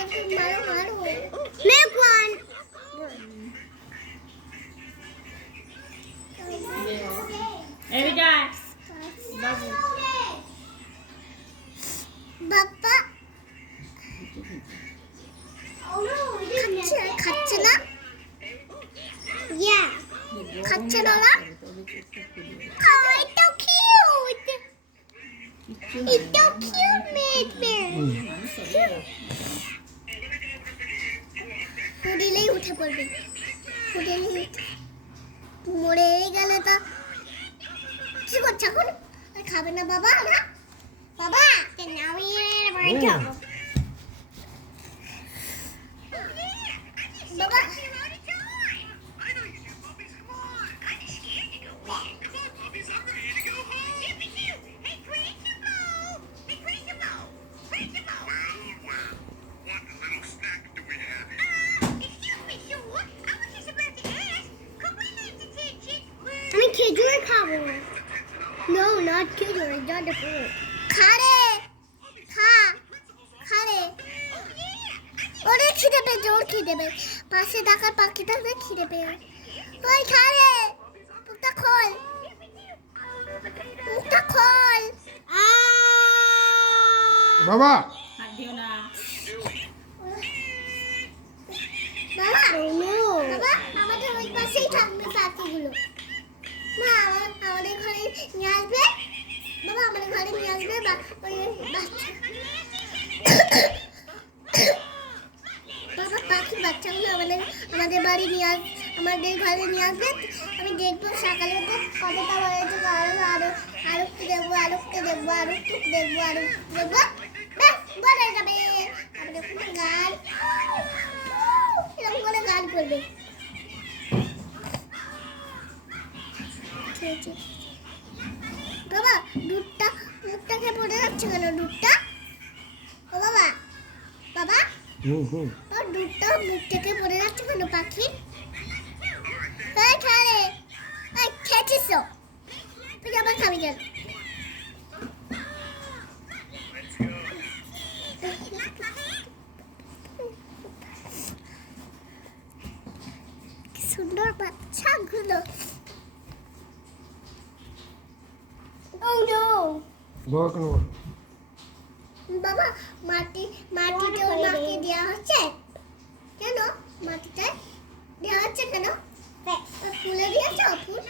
Make one. Every guy. Papa. খাচ্ছে না? Yeah. খাচ্ছে না না? Oh, it's so cute. It's so cute, baby. উঠলেই উঠে পড়বে। উঠলেই মরে গেলে তো কি করছে এখন? খাবে না বাবা না? বাবা নামিয়ে বাড়ি যাবো। বাবা আমি খেজুর খাবো। No, not খেজুর, it's not the fruit. খা রে, খা, খা রে। ওরে খিদে পেয়েছে, ওর খিদে পেয়েছে। পাশে ডাকার পাখিটাকে খিদে পেয়েছে। ওই খা রে, মুখটা খোল, মুখটা খোল। বাবা হাত দিও না। বাবা, বাবা, আমাদের ওই পাশেই থাকবে পাখিগুলো। মা আমাদের ঘরে নিয়ে আসবে। বাবা আমাদের ঘরে নিয়ে আসবে বা ওই বাচ্চা। বাবা পাখির বাচ্চাগুলো আমাদের বাড়ি নিয়ে আমাদের ঘরে নিয়ে আসবে। আমি দেখবো সকালে কতটা হয়েছে, আরোকে দেখবো, আরোকে দেখবো, আরোকে দেখবো, আরোকে দেখবো। ব্যাস বলে যাবে। আমাদের কোনো গান এরকম করে গান করবে। বাবা দুধটা খেয়ে পড়ে যাচ্ছে কেন? দুধটা ও বাবা, বাবা দুধটা মুখ থেকে পড়ে যাচ্ছে কেন? পাখি খালে খেয়েছিস তো, তুই আবার খাবি কেন? কি সুন্দর বাচ্চাগুলো। Oh no! বাবা মাটিতে ওর মাকে দেওয়া হচ্ছে কেন? মাটিতে দেওয়া হচ্ছে কেন? ফুলে দিয়েছ ফুল?